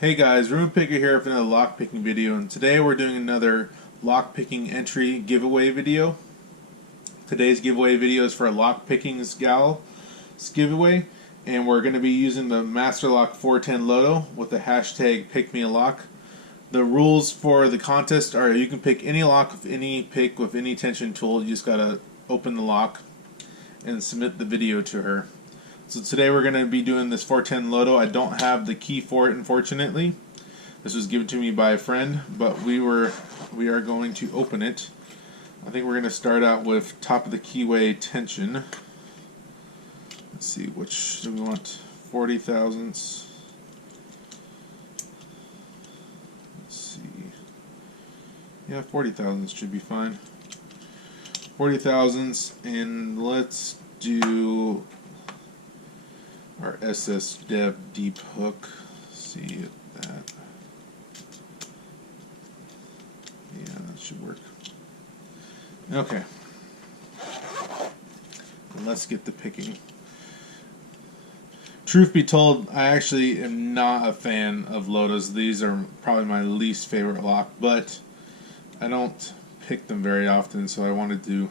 Hey guys, RoonPicker here for another lockpicking video, and today we're doing another lockpicking entry giveaway video. Today's giveaway video is for a LockPickingsGal's giveaway, and we're going to be using the Master Lock 410 Loto with the hashtag #PickMeALock. The rules for the contest are you can pick any lock with any pick with any tension tool. You just gotta open the lock and submit the video to her. So today we're going to be doing this 410 Loto. I don't have the key for it, unfortunately. This was given to me by a friend, but we are going to open it. I think we're going to start out with top of the keyway tension. Let's see, which do we want? 40 thousandths. Let's see. Yeah, 40 thousandths should be fine. 40 thousandths, and let's do our SS Dev deep hook. See that? Yeah, that should work. Okay. Let's get the picking. Truth be told, I actually am not a fan of Lotos. These are probably my least favorite lock, but I don't pick them very often, so I wanted to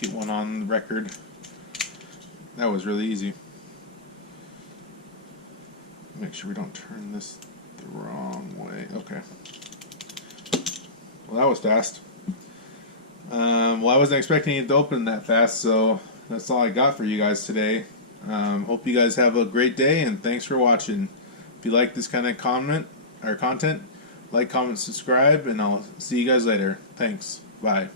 get one on the record. That was really easy. Make sure we don't turn this the wrong way. Okay. Well, that was fast. Well, I wasn't expecting it to open that fast, so that's all I got for you guys today. Hope you guys have a great day, and thanks for watching. If you like this kind of content, like, comment, subscribe, and I'll see you guys later. Thanks. Bye.